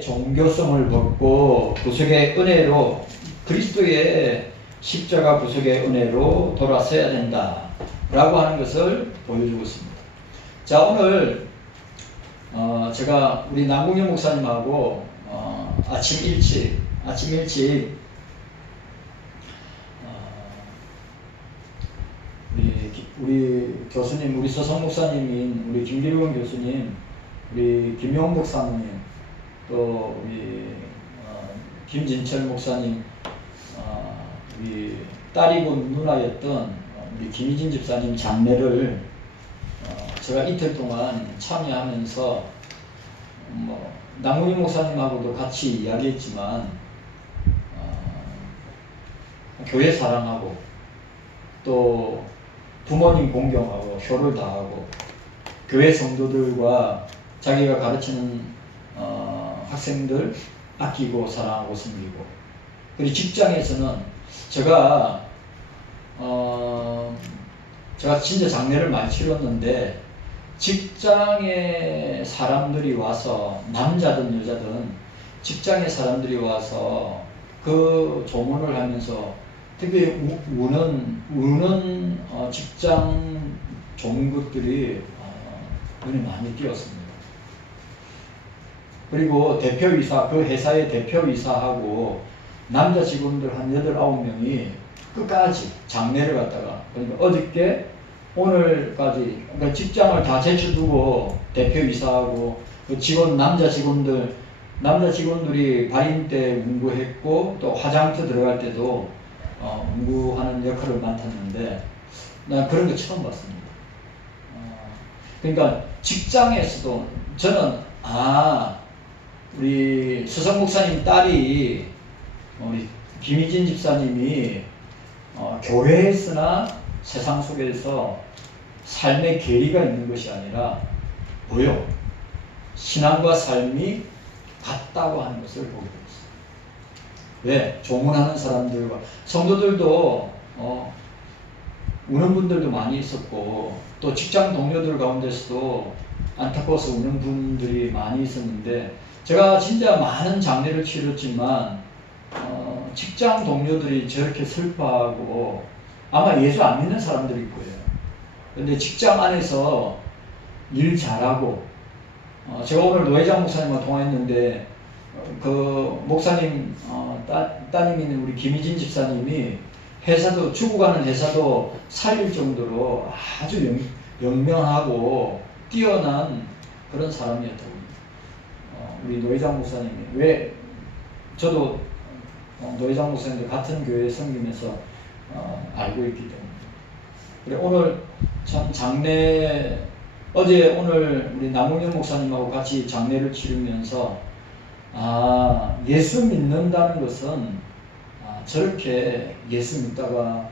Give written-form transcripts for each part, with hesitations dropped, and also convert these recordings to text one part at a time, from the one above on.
종교성을 벗고 구속의 은혜로 그리스도의 십자가 구속의 은혜로 돌아서야 된다 라고 하는 것을 보여주고 있습니다. 자, 오늘 제가 우리 남궁현 목사님하고 아침 일찍 우리 교수님, 우리 서성 목사님인 우리 김기룡 교수님, 우리 김용복 사모님, 또 우리 김진철 목사님, 우리 딸이고 누나였던 우리 김희진 집사님 장례를 제가 이틀 동안 참여하면서 남궁희 목사님하고도 같이 이야기했지만 교회 사랑하고 또 부모님 공경하고 효를 다하고 교회 성도들과 자기가 가르치는 학생들 아끼고 사랑하고 섬기고, 그리고 직장에서는 제가 진짜 장례를 많이 치렀는데 직장에 사람들이 와서 남자든 여자든 직장에 사람들이 와서 그 조문을 하면서 특히 우는 직장 종국들이 눈에 많이 띄었습니다. 그리고 대표이사, 그 회사의 대표이사하고 남자 직원들 한 8, 9명이 끝까지 장례를 갖다가, 그러니까 어저께 오늘까지 그러니까 직장을 다 제쳐두고 대표이사하고 그 남자 직원들이 발인 때 문구했고 또 화장터 들어갈 때도 문구하는 역할을 맡았는데 난 그런 거 처음 봤습니다. 그러니까 직장에서도 저는 우리 서성 목사님 딸이 우리 김희진 집사님이 교회에서나 세상 속에서 삶의 계리가 있는 것이 아니라 신앙과 삶이 같다고 하는 것을 보게 됐어요. 왜? 조문하는 사람들과 성도들도 우는 분들도 많이 있었고 또 직장 동료들 가운데서도 안타까워서 우는 분들이 많이 있었는데, 제가 진짜 많은 장례를 치렀지만 직장 동료들이 저렇게 슬퍼하고 아마 예수 안 믿는 사람들일 거예요. 근데 직장 안에서 일 잘하고 제가 오늘 노회장 목사님과 통화했는데 그 목사님 따님인 우리 김희진 집사님이 회사도 죽어가는 회사도 살릴 정도로 아주 영명하고 뛰어난 그런 사람이었다고. 우리 노회장 목사님이 저도 노회장 목사님도 같은 교회에 섬기면서 알고 있기 때문에. 그래, 오늘 참 오늘 우리 남웅현 목사님하고 같이 장례를 치르면서 예수 믿는다는 것은 저렇게 예수 믿다가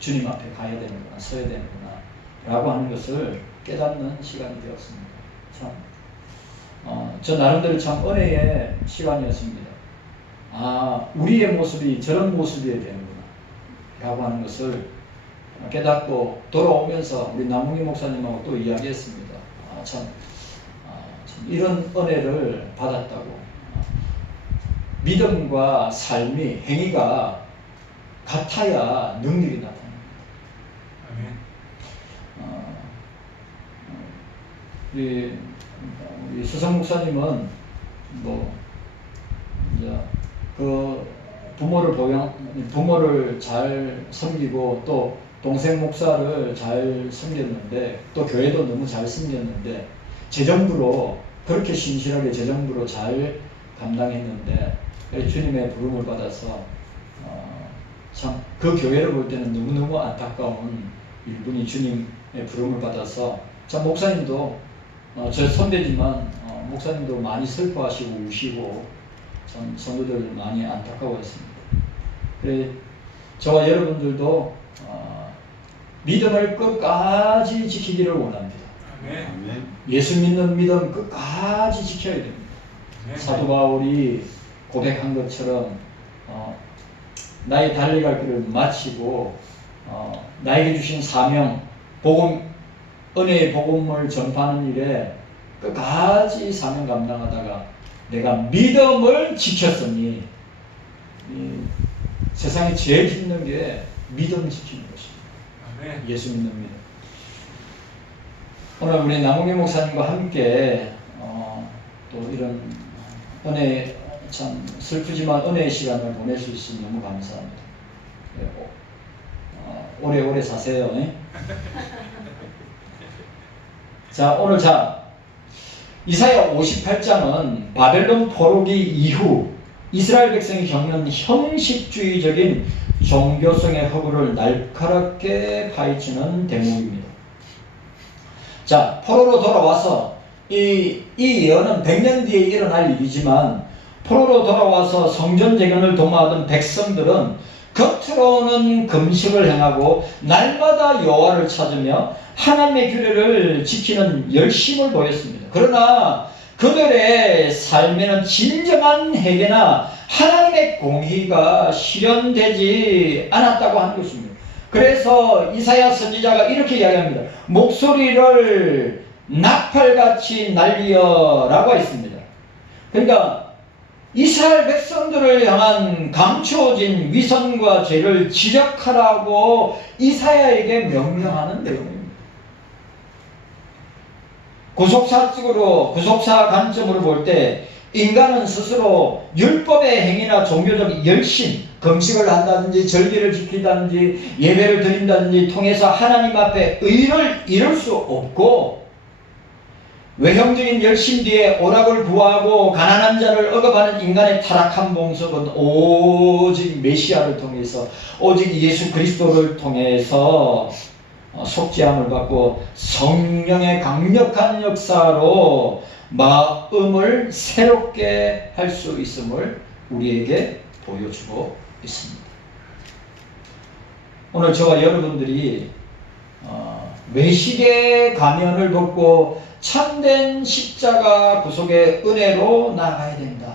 주님 앞에 가야 되는구나, 서야 되는구나 라고 하는 것을 깨닫는 시간이 되었습니다. 저 나름대로 참 은혜의 시간이었습니다. 우리의 모습이 저런 모습이어야 되는구나 라고 하는 것을 깨닫고 돌아오면서 우리 남웅희 목사님하고 또 이야기했습니다. 참 이런 은혜를 받았다고. 믿음과 삶이, 행위가 같아야 능력이 나타납니다. 우리 서성 목사님은 그 부모를 잘 섬기고 또 동생 목사를 잘 섬겼는데 또 교회도 너무 잘 섬겼는데 재정부로 그렇게 신실하게 재정부로 잘 감당했는데 주님의 부름을 받아서 참 그 교회를 볼 때는 너무너무 안타까운 일분이 주님의 부름을 받아서 참 목사님도 저 선배지만 목사님도 많이 슬퍼하시고 우시고 참 성도들 많이 안타까워했습니다. 그래 저와 여러분들도 믿음을 끝까지 지키기를 원합니다. 아멘. 예수 믿는 믿음 끝까지 지켜야 됩니다. 아멘. 사도 바울이 고백한 것처럼 나의 달려갈 길을 마치고 나에게 주신 사명, 은혜의 복음을 전파하는 일에 끝까지 사명 감당하다가 내가 믿음을 지켰으니, 세상에 제일 힘든 게 믿음 지키는 것입니다. 예수 믿는 믿음. 오늘 우리 남웅기 목사님과 함께 또 이런 은혜, 참 슬프지만 은혜의 시간을 보낼 수 있으니 너무 감사합니다. 오래오래 사세요. 자, 오늘 이사야 58장은 바벨론 포로기 이후 이스라엘 백성이 겪는 형식주의적인 종교성의 허구를 날카롭게 파헤치는 대목입니다. 자, 포로로 돌아와서 이 예언은 100년 뒤에 일어날 일이지만, 포로로 돌아와서 성전 재건을 도모하던 백성들은 겉으로는 금식을 행하고 날마다 여호와를 찾으며 하나님의 규례를 지키는 열심을 보였습니다. 그러나 그들의 삶에는 진정한 회개나 하나님의 공의가 실현되지 않았다고 하는 것입니다. 그래서 이사야 선지자가 이렇게 이야기합니다. 목소리를 나팔같이 날리어 라고 했습니다. 그러니까 이스라엘 백성들을 향한 감추어진 위선과 죄를 지적하라고 이사야에게 명령하는 내용입니다. 구속사 관점으로 볼 때 인간은 스스로 율법의 행위나 종교적 열심, 금식을 한다든지 절기를 지킨다든지 예배를 드린다든지 통해서 하나님 앞에 의를 이룰 수 없고, 외형적인 열심 뒤에 오락을 구하고 가난한 자를 억압하는 인간의 타락한 봉석은 오직 메시아를 통해서, 오직 예수 그리스도를 통해서 속죄함을 받고 성령의 강력한 역사로 마음을 새롭게 할 수 있음을 우리에게 보여주고 있습니다. 오늘 저와 여러분들이 외식의 가면을 벗고 참된 십자가 구속의 은혜로 나아가야 된다.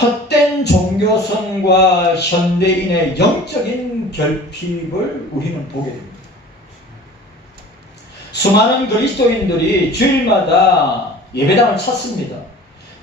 헛된 종교성과 현대인의 영적인 결핍을 우리는 보게 됩니다. 수많은 그리스도인들이 주일마다 예배당을 찾습니다.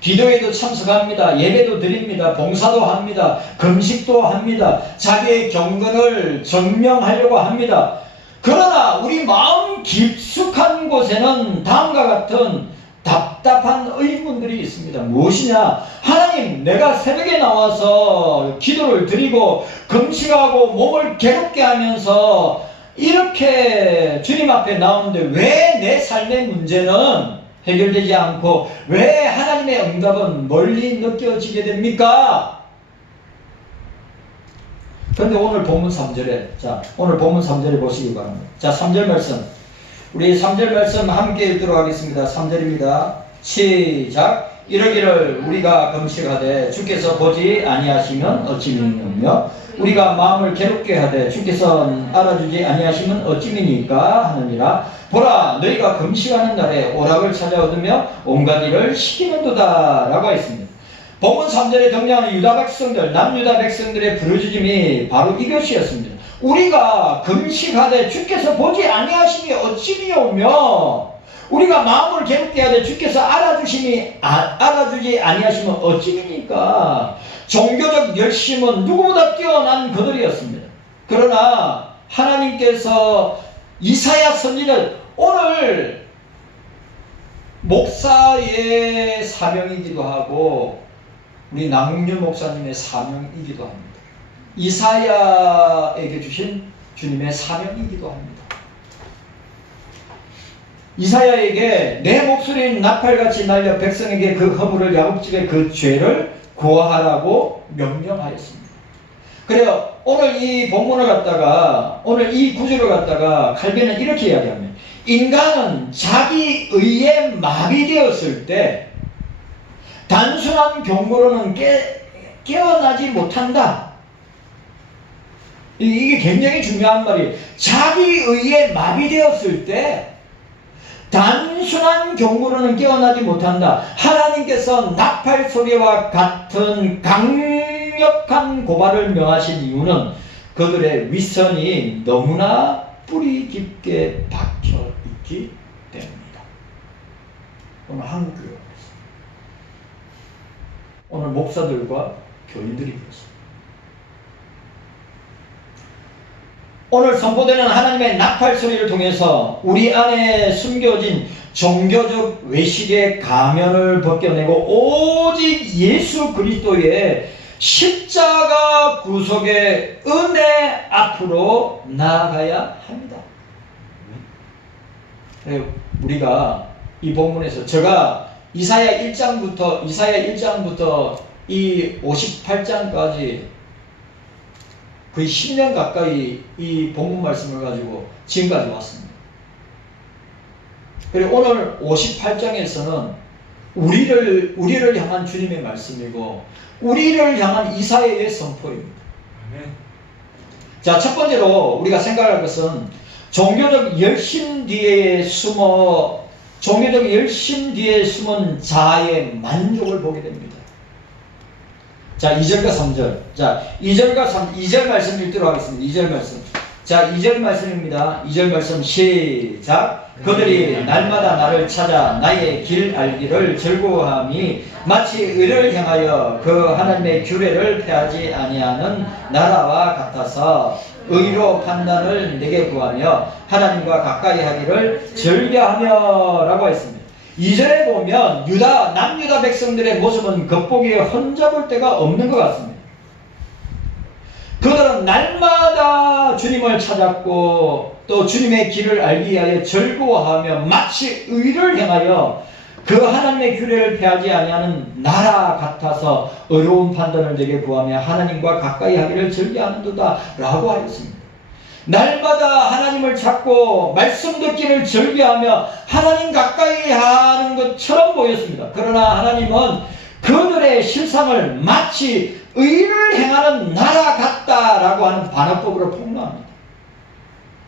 기도에도 참석합니다. 예배도 드립니다. 봉사도 합니다. 금식도 합니다. 자기의 경건을 증명하려고 합니다. 그러나 우리 마음 깊숙한 곳에는 다음과 같은 답답한 의문들이 있습니다. 무엇이냐? 하나님, 내가 새벽에 나와서 기도를 드리고 금식하고 몸을 괴롭게 하면서 이렇게 주님 앞에 나오는데 왜 내 삶의 문제는 해결되지 않고 왜 하나님의 응답은 멀리 느껴지게 됩니까? 그런데 오늘 본문 3절에, 오늘 본문 3절에 보시기 바랍니다. 3절 말씀. 우리 3절 말씀 함께 읽도록 하겠습니다. 3절입니다. 시작. 이러기를 우리가 금식하되 주께서 보지 아니하시면 어찌 믿느며 우리가 마음을 괴롭게 하되 주께서 알아주지 아니하시면 어찌 믿니까 하느니라. 보라, 너희가 금식하는 날에 오락을 찾아 얻으며 온갖 일을 시키는도다 라고 했습니다. 본문 3절에 등장하는 유다 백성들, 남유다 백성들의 부르짖음이 바로 이것이었습니다. 우리가 금식하되 주께서 보지 아니하시니 어찌 미오며 우리가 마음을 괴롭게 하되 주께서 알아주지 아니하시면 어찌 미니까. 종교적 열심은 누구보다 뛰어난 그들이었습니다. 그러나 하나님께서 이사야 선지자, 오늘 목사의 사명이기도 하고 우리 남웅규 목사님의 사명이기도 합니다. 이사야에게 주신 주님의 사명이기도 합니다. 이사야에게 내 목소리는 나팔같이 날려 백성에게 그 허물을 야곱집의 그 죄를 고하라고 명령하였습니다. 그래요. 오늘 이 본문을 갖다가, 오늘 이 구절을 갖다가 칼빈은 이렇게 이야기합니다. 인간은 자기 의에 마비되었을 때 단순한 경고로는 깨어나지 못한다. 이게 굉장히 중요한 말이에요. 자기 의에 마비되었을 때 단순한 경고로는 깨어나지 못한다. 하나님께서 나팔 소리와 같은 강력한 고발을 명하신 이유는 그들의 위선이 너무나 뿌리 깊게 박혀 있기 때문입니다. 오늘 한국교회가 그랬어요. 오늘 목사들과 교인들이 그랬어요. 오늘 선포되는 하나님의 나팔 소리를 통해서 우리 안에 숨겨진 종교적 외식의 가면을 벗겨내고 오직 예수 그리스도의 십자가 구속의 은혜 앞으로 나아가야 합니다. 우리가 이 본문에서 제가 이사야 1장부터 이 58장까지 거의 10년 가까이 이 본문 말씀을 가지고 지금까지 왔습니다. 그리고 오늘 58장에서는 우리를 향한 주님의 말씀이고 우리를 향한 이사야의 선포입니다. 자, 첫 번째로 우리가 생각할 것은 종교적 열심 뒤에 숨은 자아의 만족을 보게 됩니다. 자, 2절과 3절. 자, 2절 말씀 읽도록 하겠습니다. 2절 말씀. 자, 2절 말씀입니다. 2절 말씀 시작. 그들이 날마다 나를 찾아 나의 길 알기를 즐거워함이 마치 의를 향하여 그 하나님의 규례를 폐하지 아니하는 나라와 같아서 의로 판단을 내게 구하며 하나님과 가까이 하기를 즐겨하며 라고 했습니다. 2절에 보면 남유다 백성들의 모습은 겉보기에 흠잡을 데가 없는 것 같습니다. 그들은 날마다 주님을 찾았고 또 주님의 길을 알기 위하여 즐거워하며 마치 의를 향하여 그 하나님의 규례를 폐하지 아니하는 나라 같아서 의로운 판단을 내게 구하며 하나님과 가까이 하기를 즐겨하는도다 라고 하였습니다. 날마다 하나님을 찾고 말씀 듣기를 즐겨하며 하나님 가까이 하는 것처럼 보였습니다. 그러나 하나님은 그들의 실상을 마치 의를 행하는 나라 같다라고 하는 반어법으로 폭로합니다.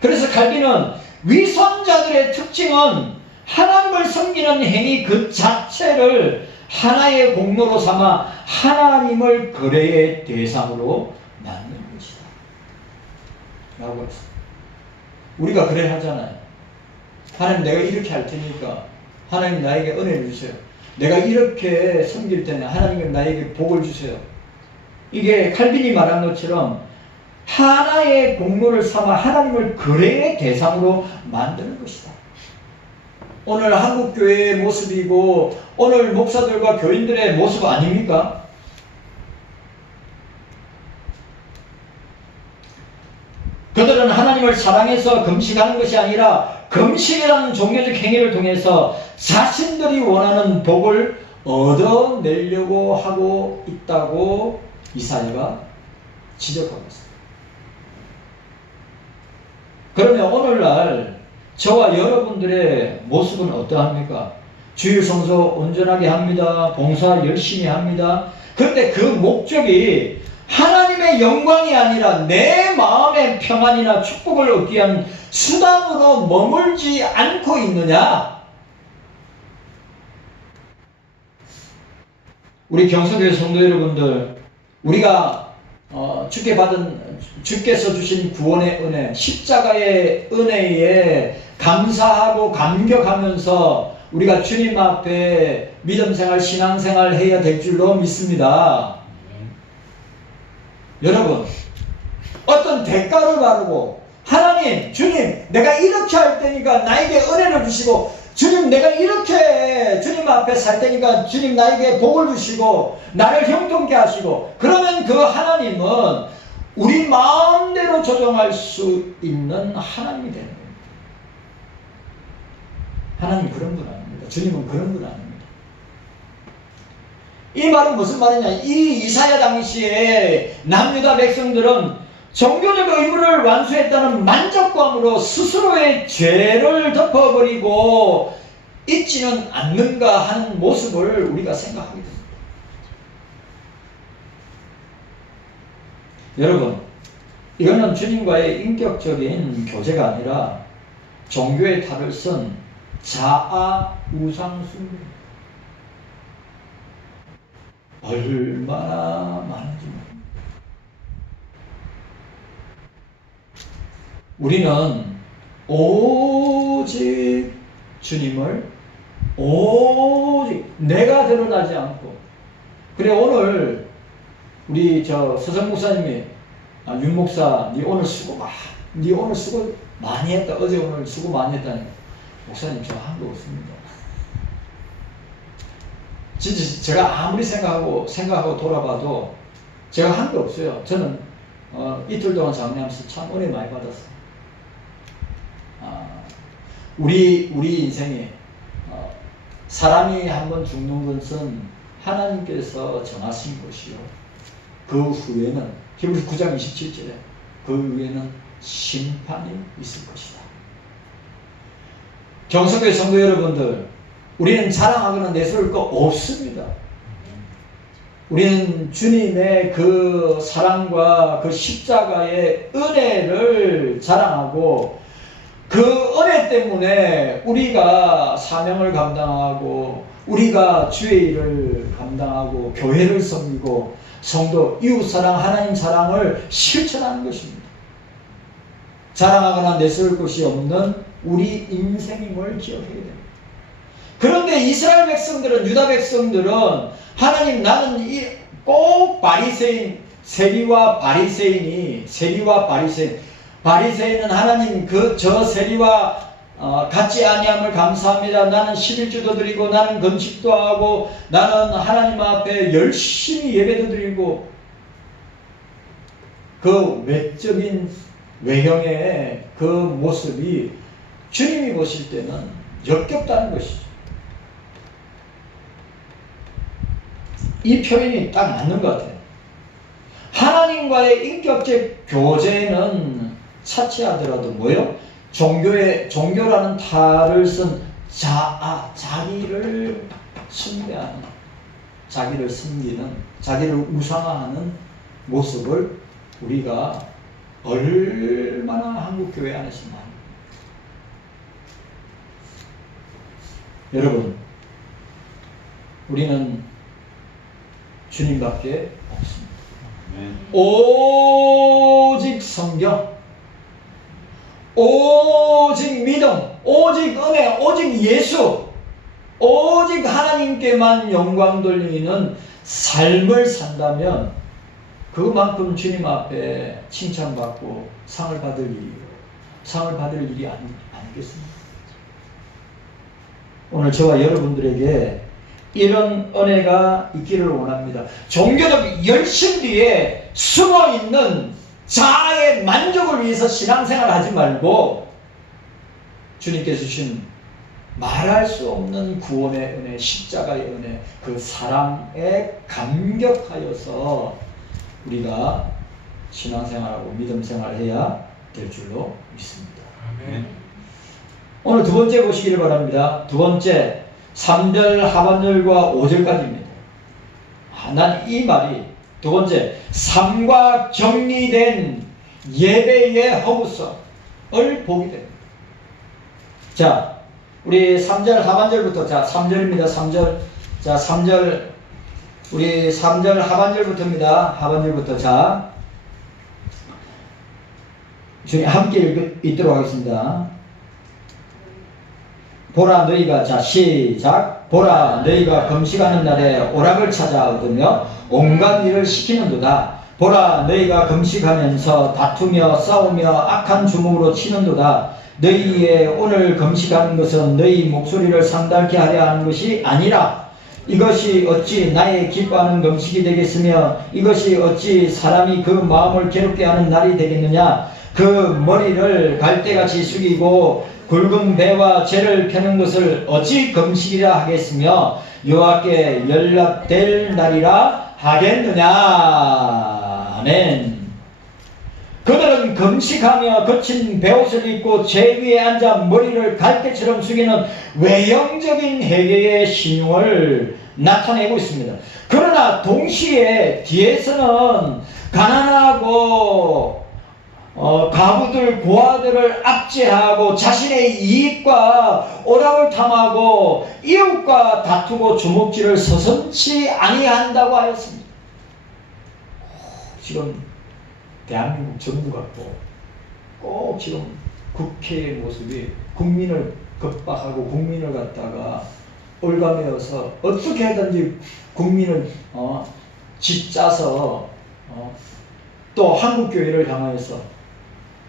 그래서 칼빈은 위선자들의 특징은 하나님을 섬기는 행위 그 자체를 하나의 공로로 삼아 하나님을 거래의 대상으로 만든 것이다 라고 했어요. 우리가 그래 하잖아요. 하나님 내가 이렇게 할 테니까 하나님 나에게 은혜를 주세요. 내가 이렇게 섬길 때는 하나님은 나에게 복을 주세요. 이게 칼빈이 말한 것처럼 하나의 공로를 삼아 하나님을 거래의 대상으로 만드는 것이다. 오늘 한국교회의 모습이고 오늘 목사들과 교인들의 모습 아닙니까? 그들은 하나님을 사랑해서 금식하는 것이 아니라 금식이라는 종교적 행위를 통해서 자신들이 원하는 복을 얻어내려고 하고 있다고 이사야가 지적하고 있습니다. 그러면 오늘날 저와 여러분들의 모습은 어떠합니까? 주일 성소 온전하게 합니다. 봉사 열심히 합니다. 그런데 그 목적이 하나님의 영광이 아니라 내 마음의 평안이나 축복을 얻기 위한 수단으로 머물지 않고 있느냐? 우리 경서교회 성도 여러분들, 우리가 주께서 주신 구원의 은혜, 십자가의 은혜에 감사하고 감격하면서 우리가 주님 앞에 믿음생활, 신앙생활 해야 될 줄로 믿습니다. 여러분, 어떤 대가를 바르고 하나님, 주님, 내가 이렇게 할 테니까 나에게 은혜를 주시고 주님, 내가 이렇게 주님 앞에 살 테니까 주님 나에게 복을 주시고 나를 형통케 하시고, 그러면 그 하나님은 우리 마음대로 조정할 수 있는 하나님이 되는 겁니다. 하나님 그런 분 아닙니다. 주님은 그런 분 아닙니다. 이 말은 무슨 말이냐? 이 이사야 당시에 남유다 백성들은 종교적 의무를 완수했다는 만족감으로 스스로의 죄를 덮어버리고 있지는 않는가 하는 모습을 우리가 생각하게 됩니다. 여러분, 이거는 주님과의 인격적인 교제가 아니라 종교의 탈을 쓴 자아 우상 숭배입니다. 얼마나 많은지 모릅니다. 우리는 오직 주님을, 오직 내가 드러나지 않고. 그래 오늘 우리 저 서성 목사님이 윤 목사 네 오늘 수고 많이 했다. 어제 오늘 수고 많이 했다니까. 목사님 저 한 거 없습니다. 진짜 제가 아무리 생각하고 돌아봐도 제가 한 게 없어요. 저는 이틀 동안 장례하면서 참 은혜 많이 받았어요. 우리 인생에 사람이 한번 죽는 것은 하나님께서 정하신 것이요. 그 후에는 히브리서 9장 27절에 그 후에는 심판이 있을 것이다. 경성교회 성도 여러분들, 우리는 자랑하거나 내세울 거 없습니다. 우리는 주님의 그 사랑과 그 십자가의 은혜를 자랑하고 그 은혜 때문에 우리가 사명을 감당하고 우리가 주의 일을 감당하고 교회를 섬기고 성도, 이웃사랑, 하나님 사랑을 실천하는 것입니다. 자랑하거나 내세울 것이 없는 우리 인생임을 기억해야 됩니다. 그런데 이스라엘 백성들은, 유다 백성들은 하나님 나는 꼭 바리새인, 세리와 바리새인은 하나님 저 세리와 같지 아니함을 감사합니다. 나는 11주도 드리고 나는 금식도 하고 나는 하나님 앞에 열심히 예배도 드리고 그 외적인 외형의 그 모습이 주님이 보실 때는 역겹다는 것이죠. 이 표현이 딱 맞는 것 같아요. 하나님과의 인격적 교제는 차치하더라도 뭐요? 종교라는 탈을 쓴 자기를 숭배하는, 자기를 섬기는, 자기를 우상화하는 모습을 우리가 얼마나 한국교회 안에서 많이. 여러분, 우리는 주님밖에 없습니다. 오직 성경, 오직 믿음, 오직 은혜, 오직 예수, 오직 하나님께만 영광 돌리는 삶을 산다면 그만큼 주님 앞에 칭찬받고 상을 받을 일이 아니겠습니까? 오늘 저와 여러분들에게 이런 은혜가 있기를 원합니다. 종교적 열심 뒤에 숨어있는 자아의 만족을 위해서 신앙생활 하지 말고 주님께서 주신 말할 수 없는 구원의 은혜, 십자가의 은혜, 그 사랑에 감격하여서 우리가 신앙생활하고 믿음생활을 해야 될 줄로 믿습니다. 아멘. 오늘 두 번째 보시기를 바랍니다. 두 번째 3절 하반절과 5절까지입니다. 난 이 말이 두 번째 삶과 정리된 예배의 허구성을 보게 됩니다. 자, 우리 3절 하반절부터, 자 3절입니다. 3절, 자 3절, 우리 3절 하반절부터입니다. 하반절부터. 자, 주님 함께 읽도록 하겠습니다. 보라 너희가, 자 시작. 보라 너희가 금식하는 날에 오락을 찾아 얻으며 온갖 일을 시키는도다. 보라 너희가 금식하면서 다투며 싸우며 악한 주먹으로 치는도다. 너희의 오늘 금식하는 것은 너희 목소리를 상달케 하려 하는 것이 아니라 이것이 어찌 나의 기뻐하는 금식이 되겠으며 이것이 어찌 사람이 그 마음을 괴롭게 하는 날이 되겠느냐. 그 머리를 갈대같이 숙이고 굵은 배와 죄를 펴는 것을 어찌 금식이라 하겠으며 여호와께 연락될 날이라 하겠느냐. 아멘. 그들은 금식하며 거친 베옷을 입고 제 위에 앉아 머리를 갈대처럼 숙이는 외형적인 회개의 신용을 나타내고 있습니다. 그러나 동시에 뒤에서는 가난하고 과부들, 고아들을 압제하고 자신의 이익과 오락을 탐하고 이웃과 다투고 주먹질을 서슴지 아니한다고 하였습니다. 지금 대한민국 정부 같고 꼭 지금 국회의 모습이 국민을 겁박하고 국민을 갖다가 올가매어서 어떻게 하든지 국민을 짓짜서 또 한국교회를 향하여서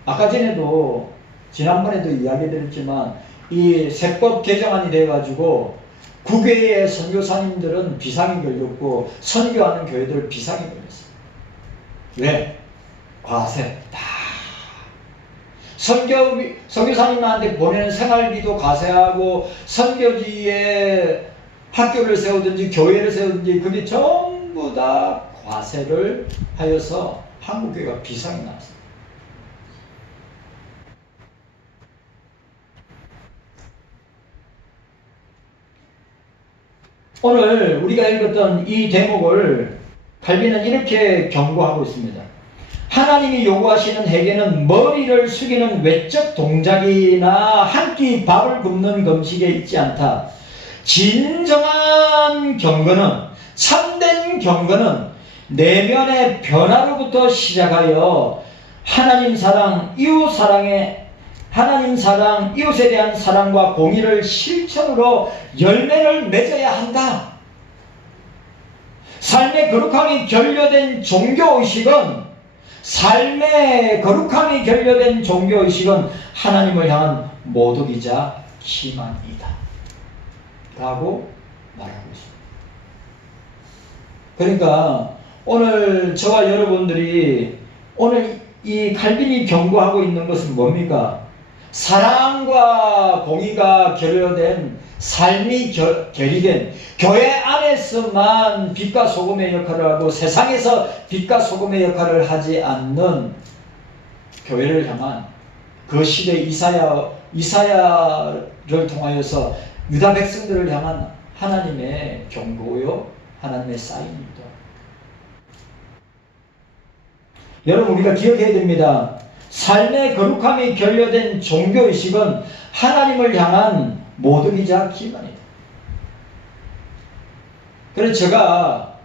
아까 전에도 지난번에도 이야기 드렸지만 이 세법 개정안이 돼가지고 국외의 선교사님들은 비상이 걸렸고 선교하는 교회들 비상이 걸렸어요. 왜? 과세. 다 선교사님한테 보내는 생활비도 과세하고 선교지에 학교를 세우든지 교회를 세우든지 그게 전부 다 과세를 하여서 한국교회가 비상이 났어요. 오늘 우리가 읽었던 이 대목을 칼빈은 이렇게 경고하고 있습니다. 하나님이 요구하시는 회개는 머리를 숙이는 외적 동작이나 한 끼 밥을 굶는 금식에 있지 않다. 진정한 경건은, 참된 경건은 내면의 변화로부터 시작하여 하나님 사랑, 이웃에 대한 사랑과 공의를 실천으로 열매를 맺어야 한다. 삶의 거룩함이 결여된 종교의식은 하나님을 향한 모독이자 기만이다 라고 말하고 있습니다. 그러니까 오늘 저와 여러분들이 오늘 이 칼빈이 경고하고 있는 것은 뭡니까? 사랑과 공의가 결여된 삶이 결의된 교회 안에서만 빛과 소금의 역할을 하고 세상에서 빛과 소금의 역할을 하지 않는 교회를 향한 그 시대 이사야를 통하여서 유다 백성들을 향한 하나님의 경고요, 하나님의 사인입니다. 여러분 우리가 기억해야 됩니다. 삶의 거룩함이 결여된 종교의식은 하나님을 향한 모독이자 기만이다. 그래서 제가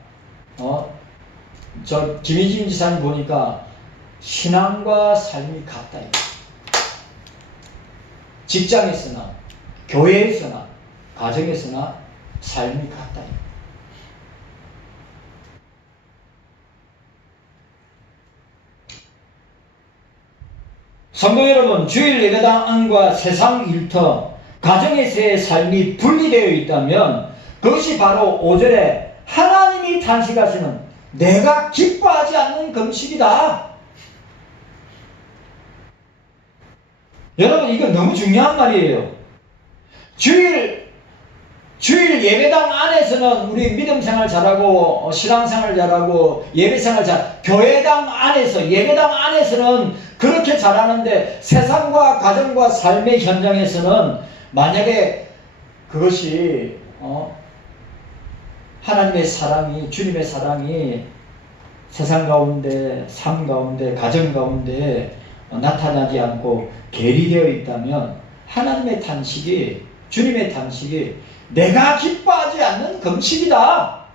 저 김희진 지사님 보니까 신앙과 삶이 같다. 직장에서나 교회에서나 가정에서나 삶이 같다. 성도 여러분, 주일 예배당 안과 세상 일터, 가정에서의 삶이 분리되어 있다면 그것이 바로 5절에 하나님이 탄식하시는 내가 기뻐하지 않는 금식이다. 여러분 이거 너무 중요한 말이에요. 주일 예배당 안에서는 우리 믿음 생활 잘하고 신앙 생활 잘하고 예배 생활 교회당 안에서 예배당 안에서는 그렇게 잘하는데 세상과 가정과 삶의 현장에서는 만약에 그것이 하나님의 사랑이 주님의 사랑이 세상 가운데 삶 가운데 가정 가운데 나타나지 않고 괴리되어 있다면 하나님의 탄식이 주님의 탄식이 내가 기뻐하지 않는 금식이다.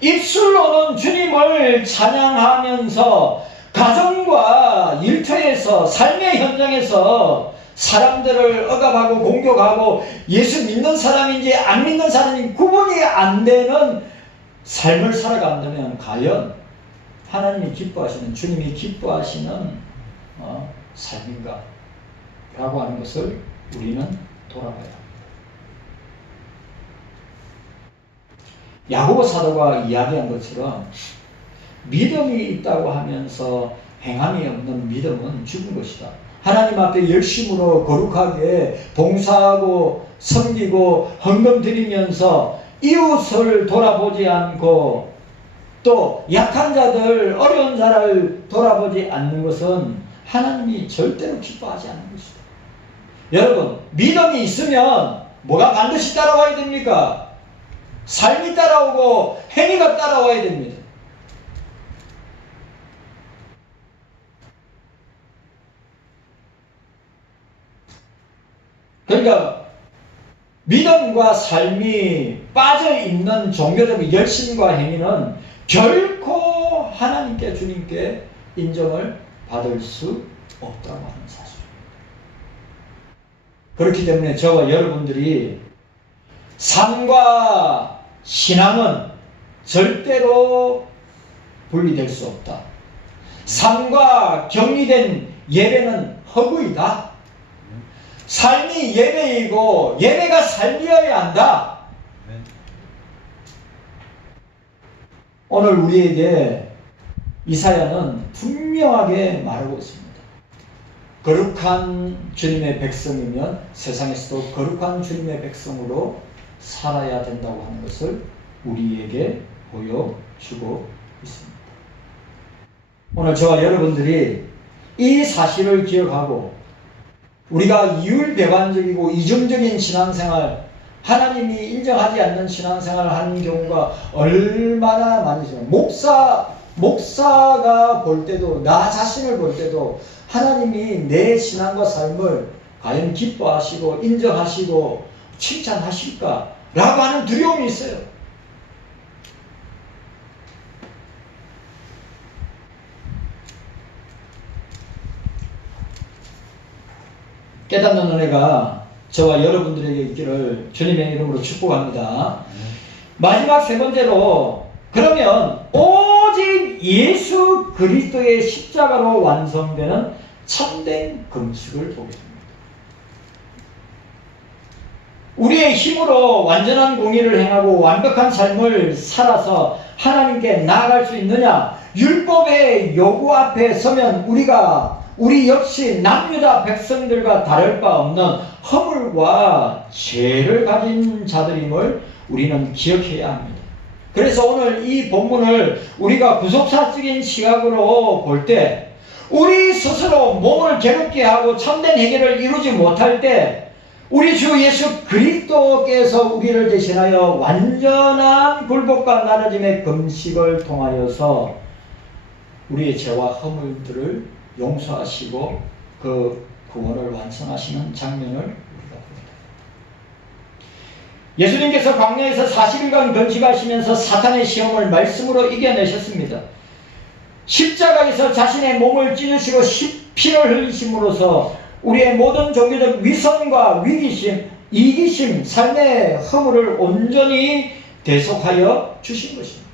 입술로는 주님을 찬양하면서 가정과 일터에서 삶의 현장에서 사람들을 억압하고 공격하고 예수 믿는 사람인지 안 믿는 사람인지 구분이 안 되는 삶을 살아간다면 과연 하나님이 기뻐하시는 주님이 기뻐하시는 삶인가? 라고 하는 것을 우리는 돌아봐야 합니다. 야고보 사도가 이야기한 것처럼 믿음이 있다고 하면서 행함이 없는 믿음은 죽은 것이다. 하나님 앞에 열심으로 거룩하게 봉사하고 섬기고 헌금 드리면서 이웃을 돌아보지 않고 또 약한 자들, 어려운 자를 돌아보지 않는 것은 하나님이 절대로 기뻐하지 않는 것이다. 여러분, 믿음이 있으면 뭐가 반드시 따라와야 됩니까? 삶이 따라오고 행위가 따라와야 됩니다. 그러니까 믿음과 삶이 빠져있는 종교적인 열심과 행위는 결코 하나님께 주님께 인정을 받을 수 없다고 하는 사실입니다. 그렇기 때문에 저와 여러분들이 삶과 신앙은 절대로 분리될 수 없다. 삶과 격리된 예배는 허구이다. 삶이 예배이고 예배가 삶이어야 한다. 오늘 우리에게 이사야는 분명하게 말하고 있습니다. 거룩한 주님의 백성이면 세상에서도 거룩한 주님의 백성으로 살아야 된다고 하는 것을 우리에게 보여주고 있습니다. 오늘 저와 여러분들이 이 사실을 기억하고 우리가 이율배반적이고 이중적인 신앙생활, 하나님이 인정하지 않는 신앙생활을 하는 경우가 얼마나 많으시면 목사가 볼 때도 나 자신을 볼 때도 하나님이 내 신앙과 삶을 과연 기뻐하시고 인정하시고 칭찬하실까? 라고 하는 두려움이 있어요. 깨닫는 은혜가 저와 여러분들에게 있기를 주님의 이름으로 축복합니다. 마지막 세 번째로, 그러면 오직 예수 그리스도의 십자가로 완성되는 참된 금식을 보겠습니다. 우리의 힘으로 완전한 공의를 행하고 완벽한 삶을 살아서 하나님께 나아갈 수 있느냐? 율법의 요구 앞에 서면 우리 역시 남유다 백성들과 다를 바 없는 허물과 죄를 가진 자들임을 우리는 기억해야 합니다. 그래서 오늘 이 본문을 우리가 구속사적인 시각으로 볼 때, 우리 스스로 몸을 괴롭게 하고 참된 해결을 이루지 못할 때 우리 주 예수 그리스도께서 우리를 대신하여 완전한 굴복과 나눠짐의 금식을 통하여서 우리의 죄와 허물들을 용서하시고 그 구원을 완성하시는 장면을 우리가 봅니다. 예수님께서 광야에서 40일간 금식하시면서 사탄의 시험을 말씀으로 이겨내셨습니다. 십자가에서 자신의 몸을 찢으시고 피를 흘리심으로써 우리의 모든 종교적 위선과 위기심, 이기심, 삶의 허물을 온전히 대속하여 주신 것입니다.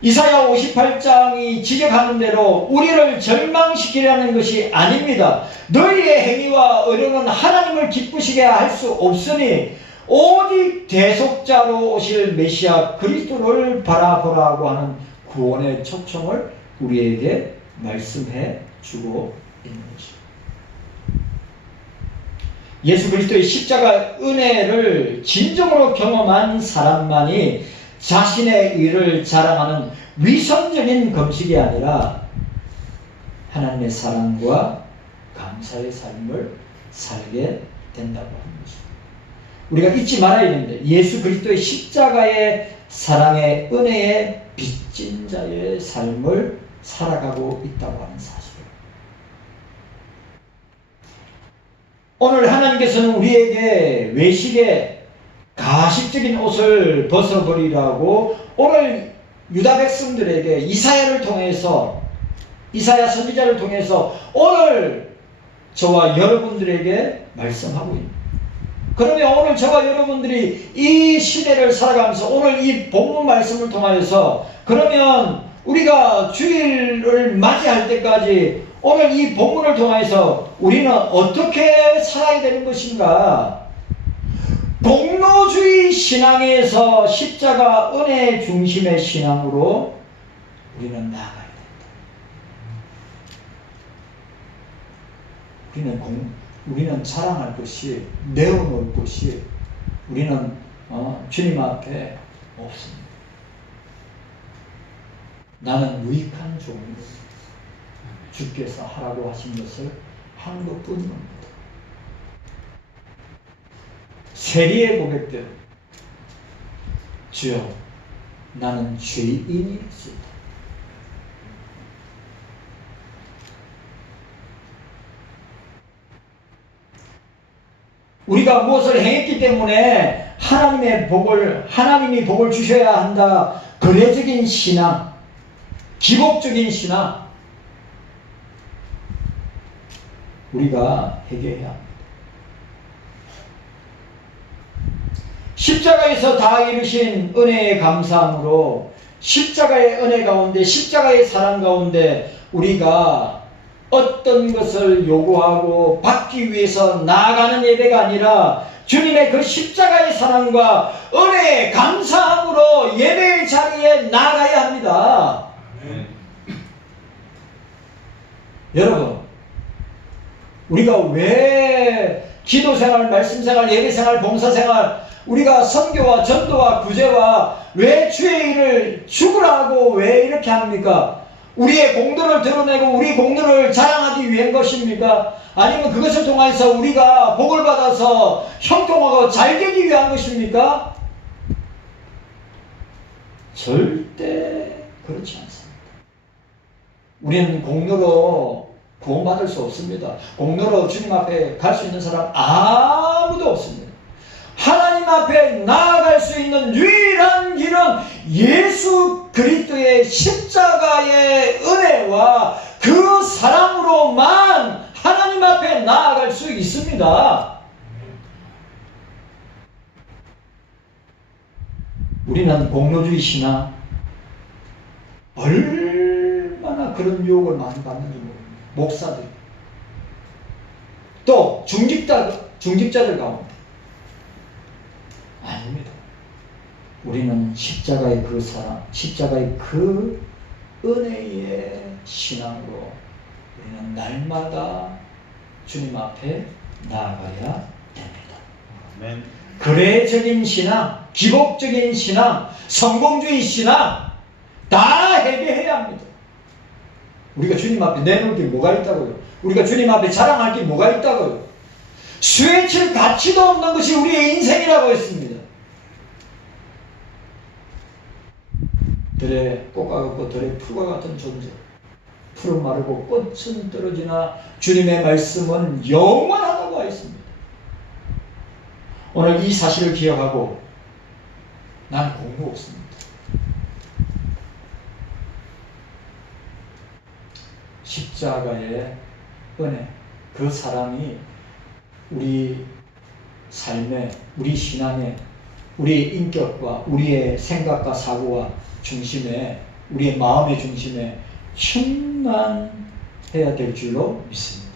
이사야 58장이 지적하는 대로 우리를 절망시키려는 것이 아닙니다. 너희의 행위와 의료는 하나님을 기쁘시게 할 수 없으니 오직 대속자로 오실 메시아 그리스도를 바라보라고 하는 구원의 초청을 우리에게 말씀해 주고 있는 것입니다. 예수 그리스도의 십자가 은혜를 진정으로 경험한 사람만이 자신의 의를 자랑하는 위선적인 금식이 아니라 하나님의 사랑과 감사의 삶을 살게 된다고 하는 것입니다. 우리가 잊지 말아야 되는데, 예수 그리스도의 십자가의 사랑의 은혜의 빚진 자의 삶을 살아가고 있다고 하는 사실. 오늘 하나님께서는 우리에게 외식의 가식적인 옷을 벗어버리라고 오늘 유다 백성들에게 이사야를 통해서, 이사야 선지자를 통해서 오늘 저와 여러분들에게 말씀하고 있습니다. 그러면 오늘 저와 여러분들이 이 시대를 살아가면서 오늘 이 본문 말씀을 통하여서, 그러면 우리가 주일을 맞이할 때까지 오늘 이 본문을 통해서 우리는 어떻게 살아야 되는 것인가? 공로주의 신앙에서 십자가 은혜 중심의 신앙으로 우리는 나아가야 된다. 우리는 자랑할 것이, 내어놓을 것이 우리는 주님 앞에 없습니다. 나는 유익한 종이로 주께서 하라고 하신 것을 한 것뿐입니다. 세리의 고백대로, 주여 나는 죄인이었습니다. 우리가 무엇을 행했기 때문에 하나님이 복을 주셔야 한다. 거래적인 신앙, 기복적인 신앙, 우리가 해결해야 합니다. 십자가에서 다 이루신 은혜의 감사함으로 십자가의 은혜 가운데 십자가의 사랑 가운데 우리가 어떤 것을 요구하고 받기 위해서 나아가는 예배가 아니라 주님의 그 십자가의 사랑과 은혜의 감사함으로 예배의 자리에 나아가야 합니다. 여러분, 우리가 왜 기도생활, 말씀생활, 예배생활, 봉사생활, 우리가 선교와 전도와 구제와 왜 주의 일을 죽으라고 왜 이렇게 합니까? 우리의 공로를 드러내고 우리 공로를 자랑하기 위한 것입니까? 아니면 그것을 통해서 우리가 복을 받아서 형통하고 잘 되기 위한 것입니까? 절대 그렇지 않습니다. 우리는 공로로 구원받을 수 없습니다. 공로로 주님 앞에 갈 수 있는 사람 아무도 없습니다. 하나님 앞에 나아갈 수 있는 유일한 길은 예수 그리스도의 십자가의 은혜와 그 사랑으로만 하나님 앞에 나아갈 수 있습니다. 우리는 공로주의 신앙 얼마나 그런 유혹을 많이 받는지 모릅니다. 목사들 또 중직자들 가운데 아닙니다. 우리는 십자가의 그 사랑, 십자가의 그 은혜의 신앙으로 우리는 날마다 주님 앞에 나아가야 됩니다. 아멘. 그래적인 신앙, 기복적인 신앙, 성공주의 신앙 다 해결해야 합니다. 우리가 주님 앞에 내놓을 게 뭐가 있다고요? 우리가 주님 앞에 자랑할 게 뭐가 있다고요? 수에 칠 가치도 없는 것이 우리의 인생이라고 했습니다. 들에 꽃과 같고 들에 풀과 같은 존재. 풀은 마르고 꽃은 떨어지나 주님의 말씀은 영원하다고 하였습니다. 오늘 이 사실을 기억하고 나는 공부 없습니다. 십자가의 은혜, 그 사랑이 우리 삶에, 우리 신앙에, 우리의 인격과 우리의 생각과 사고와 중심에, 우리의 마음의 중심에 충만해야 될 줄로 믿습니다.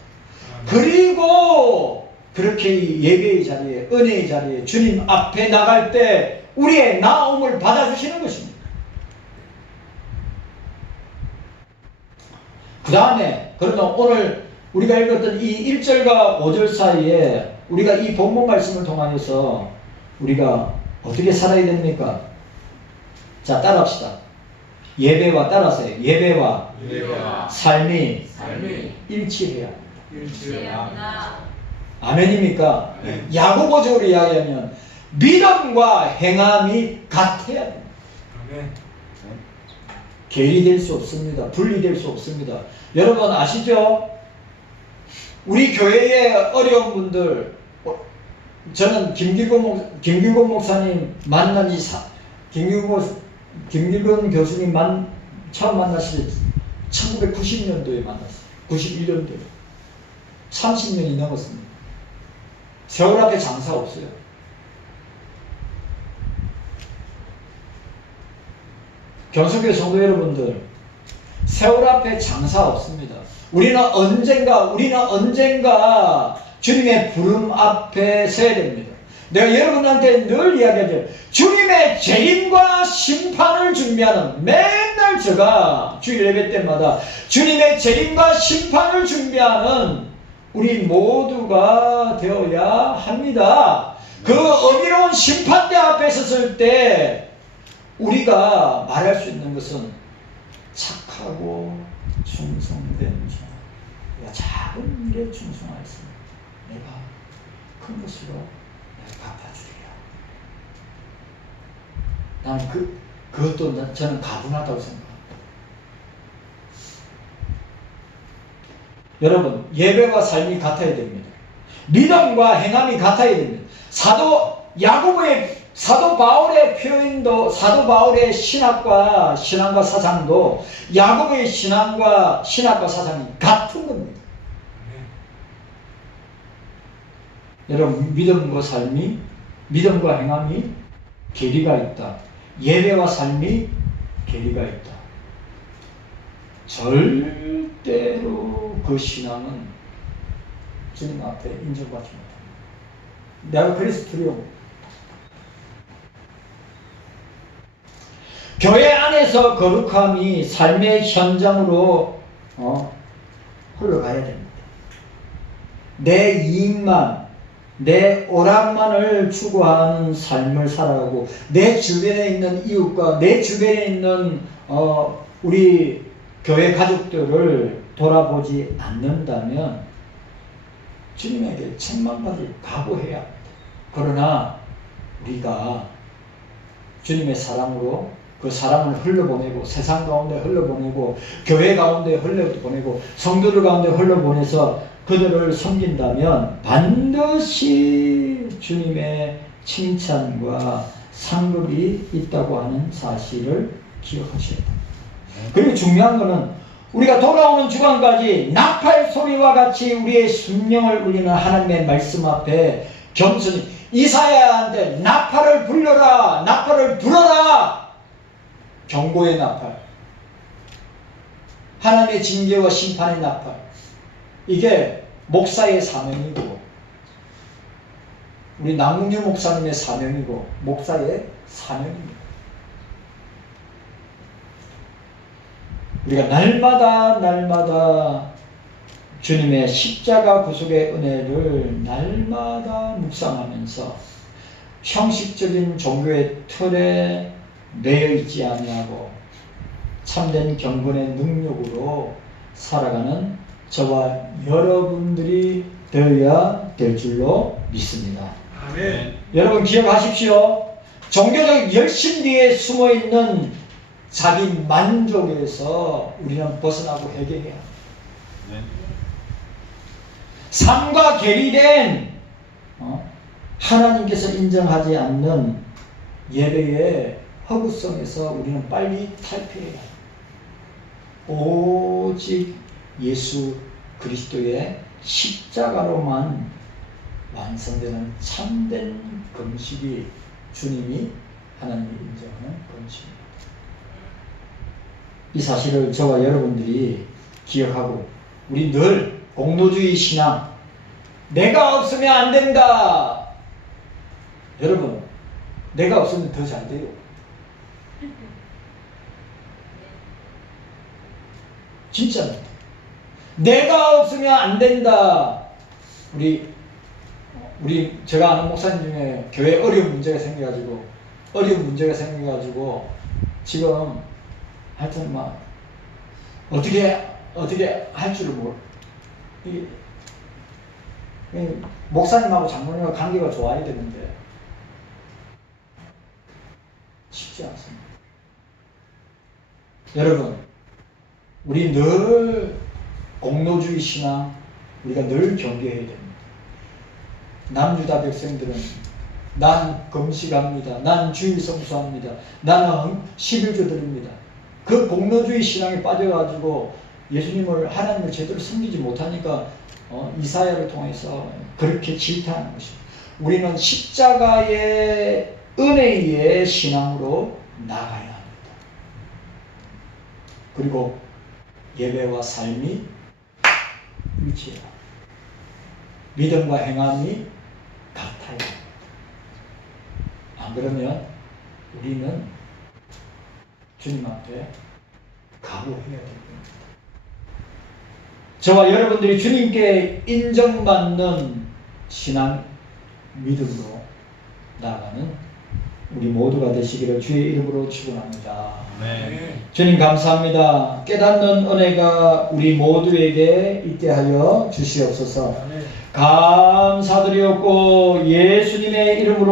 그리고 그렇게 예배의 자리에, 은혜의 자리에 주님 앞에 나갈 때 우리의 나옴을 받아주시는 것입니다. 그 다음에 그러면 오늘 우리가 읽었던 이 1절과 5절 사이에 우리가 이 본문 말씀을 통하여서 우리가 어떻게 살아야 됩니까? 자, 따라합시다. 예배와 따라서요. 예배와 삶이 일치해야 합니다. 아멘입니까? 네. 야고보적으로 이야기하면 믿음과 행함이 같아야 됩니다. 아멘. 괴리될 수 없습니다. 분리될 수 없습니다. 여러분 아시죠? 우리 교회의 어려운 분들, 저는 김길곤 목사님 만난 김길곤 교수님 처음 만났을 때 1990년도에 만났어요. 91년도에. 30년이 넘었습니다. 세월 앞에 장사 없어요. 경성교회 성도 여러분들, 세월 앞에 장사 없습니다. 우리는 언젠가 주님의 부름 앞에 서야 됩니다. 내가 여러분한테 늘 이야기하죠. 주님의 재림과 심판을 준비하는, 맨날 제가 주일 예배 때마다 주님의 재림과 심판을 준비하는 우리 모두가 되어야 합니다. 그 어미로운 심판대 앞에 섰을 때 우리가 말할 수 있는 것은 착하고 충성된 자. 내가 작은 일에 충성하였습니다. 내가 큰 것으로 내가 갚아주리라. 나는 그것도 저는 가분하다고 생각합니다. 여러분, 예배와 삶이 같아야 됩니다. 믿음과 행함이 같아야 됩니다. 사도 바울의 표현도, 사도 바울의 신앙과 사상도 야고보의 신앙과 사상이 같은 겁니다. 여러분, 믿음과 삶이 믿음과 행함이 괴리가 있다. 예배와 삶이 괴리가 있다. 절대로 그 신앙은 주님 앞에 인정받지 못합니다. 내가 그래서 두려워. 교회 안에서 거룩함이 삶의 현장으로 흘러가야 됩니다. 내 이익만, 내 오락만을 추구하는 삶을 살아가고 내 주변에 있는 이웃과 내 주변에 있는 우리 교회 가족들을 돌아보지 않는다면 주님에게 책망받을 각오해야 합니다. 그러나 우리가 주님의 사랑으로 그 사랑을 흘러보내고 세상 가운데 흘러보내고 교회 가운데 흘러보내고 성도들 가운데 흘러보내서 그들을 섬긴다면 반드시 주님의 칭찬과 상급이 있다고 하는 사실을 기억하셔야 됩니다. 그리고 중요한 것은 우리가 돌아오는 주간까지 나팔 소리와 같이 우리의 심령을 울리는 하나님의 말씀 앞에 겸손히 이사야한테 나팔을 불러라, 나팔을 불어라. 경고의 나팔, 하나님의 징계와 심판의 나팔. 이게 목사의 사명이고 우리 남궁유 목사님의 사명이고 목사의 사명입니다. 우리가 날마다 주님의 십자가 구속의 은혜를 날마다 묵상하면서 형식적인 종교의 틀에 매여 있지 아니하고 참된 경건의 능력으로 살아가는 저와 여러분들이 되어야 될 줄로 믿습니다. 아멘. 여러분 기억하십시오. 종교적 열심 뒤에 숨어있는 자기 만족에서 우리는 벗어나고 회개해야 합니다. 네. 삶과 괴리된 하나님께서 인정하지 않는 예배의 허구성에서 우리는 빨리 탈피해야 합니다. 오직 예수 그리스도의 십자가로만 완성되는 참된 금식이 주님이 하나님이 인정하는 금식입니다. 이 사실을 저와 여러분들이 기억하고 우리 늘 공로주의 신앙, 내가 없으면 안 된다. 여러분, 내가 없으면 더 잘 돼요. 진짜입니다. 내가 없으면 안 된다. 제가 아는 목사님 중에 교회에 어려운 문제가 생겨가지고 지금 하여튼 막 어떻게 할 줄을 목사님하고 장로님과 관계가 좋아야 되는데 쉽지 않습니다. 여러분, 우리 늘 공로주의 신앙 우리가 늘 경계해야 됩니다. 남유다 백성들은 난 금식합니다. 난 주일 성수합니다. 나는 11조 드립니다. 그 공로주의 신앙에 빠져가지고 예수님을 하나님을 제대로 섬기지 못하니까 이사야를 통해서 그렇게 질타하는 것입니다. 우리는 십자가의 은혜의 신앙으로 나가야 합니다. 그리고 예배와 삶이 일치해야 합니다. 믿음과 행함이 같아야 합니다. 안 그러면 우리는 주님 앞에 각오해야 됩니다. 저와 여러분들이 주님께 인정받는 신앙, 믿음으로 나아가는 우리 모두가 되시기를 주의 이름으로 축원합니다. 네. 주님 감사합니다. 깨닫는 은혜가 우리 모두에게 있게 하여 주시옵소서. 감사드리옵고 예수님의 이름으로